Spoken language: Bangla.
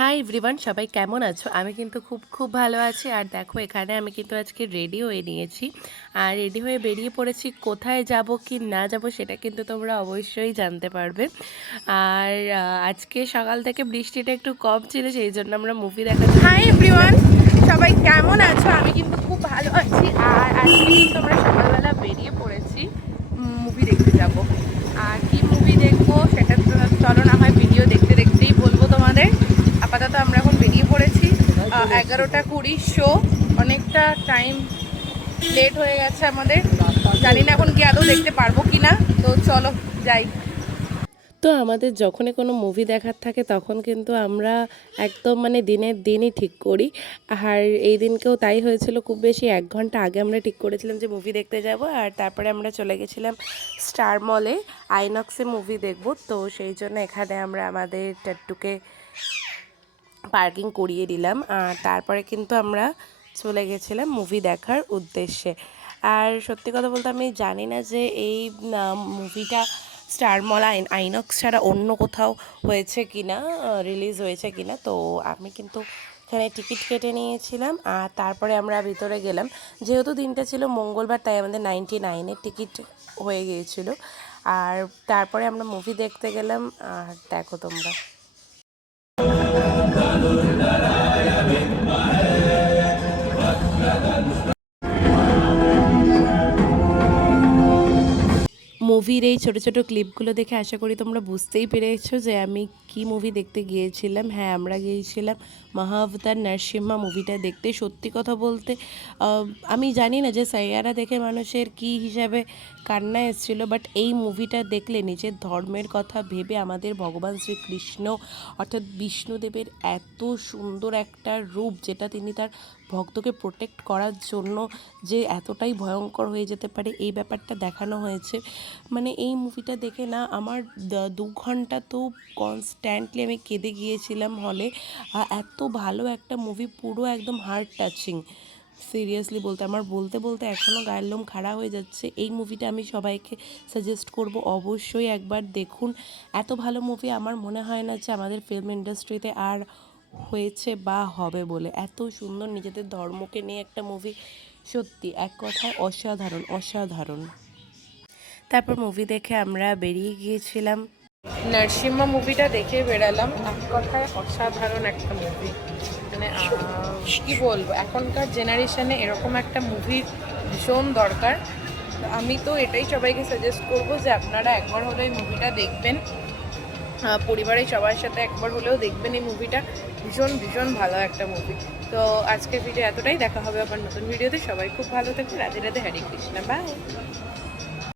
হাই এভরিওয়ান সবাই কেমন আছো? আমি কিন্তু খুব খুব ভালো আছি। আর দেখো এখানে আমি কিন্তু আজকে রেডি হয়ে নিয়েছি। আর রেডি হয়ে বেরিয়ে পড়েছি কোথায় যাব কি না যাব সেটা কিন্তু তোমরা অবশ্যই জানতে পারবে। আর আজকে সকাল থেকে বৃষ্টিটা একটু কম ছিল সেই জন্য আমরা মুভি দেখা হাই এভরিওয়ান সবাই কেমন আছো? আমি কিন্তু খুব ভালো আছি। আর আজকে কিন্তু আমরা সকালবেলা বেরিয়ে পড়েছি। মুভি দেখতে যাব। আর কি মুভি দেখব সেটা তো চলো না হয় ভিডিও দেখতে দেখতেই বলব তোমাদের আপাতত আমরা এখন বেরিয়ে পড়েছি এগারোটা কুড়ি শো অনেকটা টাইম লেট হয়ে গেছে আমাদের। জানি না এখন কি আদৌ দেখতে পারব কি না তো চলো যাই। তো আমাদের যখনই কোনো মুভি দেখার থাকে, তখন কিন্তু আমরা একদম মানে দিনের দিনই ঠিক করি। আর এই দিনকেও তাই হয়েছিল, খুব বেশি এক ঘণ্টা আগে আমরা ঠিক করেছিলাম যে মুভি দেখতে যাব, আর তারপরে আমরা চলে গেছিলাম স্টার মলে আইনক্সে মুভি দেখব। তো সেই জন্য এখানে আমরা আমাদের টাট্টুকে পার্কিং করিয়ে দিলাম। আর তারপরে কিন্তু আমরা চলে গেছিলাম মুভি দেখার উদ্দেশ্যে। আর সত্যি কথা বলতে আমি জানি না যে এই মুভিটা স্টার মল আইন আইনক্স ছাড়া অন্য কোথাও হয়েছে কি না রিলিজ হয়েছে কি না তো আমি কিন্তু এখানে টিকিট কেটে নিয়েছিলাম। আর তারপরে আমরা ভিতরে গেলাম। যেহেতু দিনটা ছিল মঙ্গলবার, তাই আমাদের নাইনটি নাইনের টিকিট হয়ে গিয়েছিল। আর তারপরে আমরা মুভি দেখতে গেলাম। আর দেখো তোমরা। মুভির এই ছোট ছোট ক্লিপগুলো দেখে আশা করি তোমরা বুঝতেই পেরেছ যে আমি কি মুভি দেখতে গিয়েছিলাম। হ্যাঁ আমরা গিয়েছিলাম মহাবতার নরসিম্হা মুভিটা দেখতে, সত্যি কথা বলতে আমি জানি না যে সাইয়ারা দেখে মানুষের কি হিসাবে কান্না এসেছিল বাট এই মুভিটা দেখলে নিজের ধর্মের কথা ভেবে আমাদের ভগবান শ্রীকৃষ্ণ, অর্থাৎ বিষ্ণুদেবের এত সুন্দর একটা রূপ যেটা তিনি তার ভক্তকে প্রোটেক্ট করার জন্য যে এতটাই ভয়ঙ্কর হয়ে যেতে পারে, এই ব্যাপারটা দেখানো হয়েছে। মানে এই মুভিটা দেখে না, আমার দ- ঘণ্টা তো কনস্ট্যান্টলি আমি কেঁদে গিয়েছিলাম হলে এত ভালো একটা মুভি পুরো একদম হার্ট টাচিং সিরিয়াসলি বলতে, আমার বলতে বলতে এখনও গায়ের লোম খাড়া হয়ে যাচ্ছে। এই মুভিটা আমি সবাইকে সাজেস্ট করব অবশ্যই একবার দেখুন। এত ভালো মুভি আমার মনে হয় না যে আমাদের ফিল্ম ইন্ডাস্ট্রিতে আর হয়েছে বা হবে বলে। এত সুন্দর নিজেদের ধর্মকে নিয়ে একটা মুভি সত্যি, এক কথায় অসাধারণ অসাধারণ। তারপর মুভি দেখে আমরা বেরিয়ে গিয়েছিলাম। নরসিম্হা মুভিটা দেখে বেরালাম এক কথায় অসাধারণ একটা মুভি মানে কি বলব? এখনকার জেনারেশনে এরকম একটা মুভির ভীষণ দরকার। আমি তো এটাই সবাইকে সাজেস্ট করব যে, আপনারা একবার হলেও এই মুভিটা দেখবেন। পরিবারের সবার সাথে একবার হলেও দেখবেন এই মুভিটা ভীষণ ভীষণ ভালো একটা মুভি তো আজকের ভিডিও এতটাই। দেখা হবে আবার নতুন ভিডিওতে সবাই খুব ভালো থাকবে রাধে রাধে, হরে কৃষ্ণা। বাই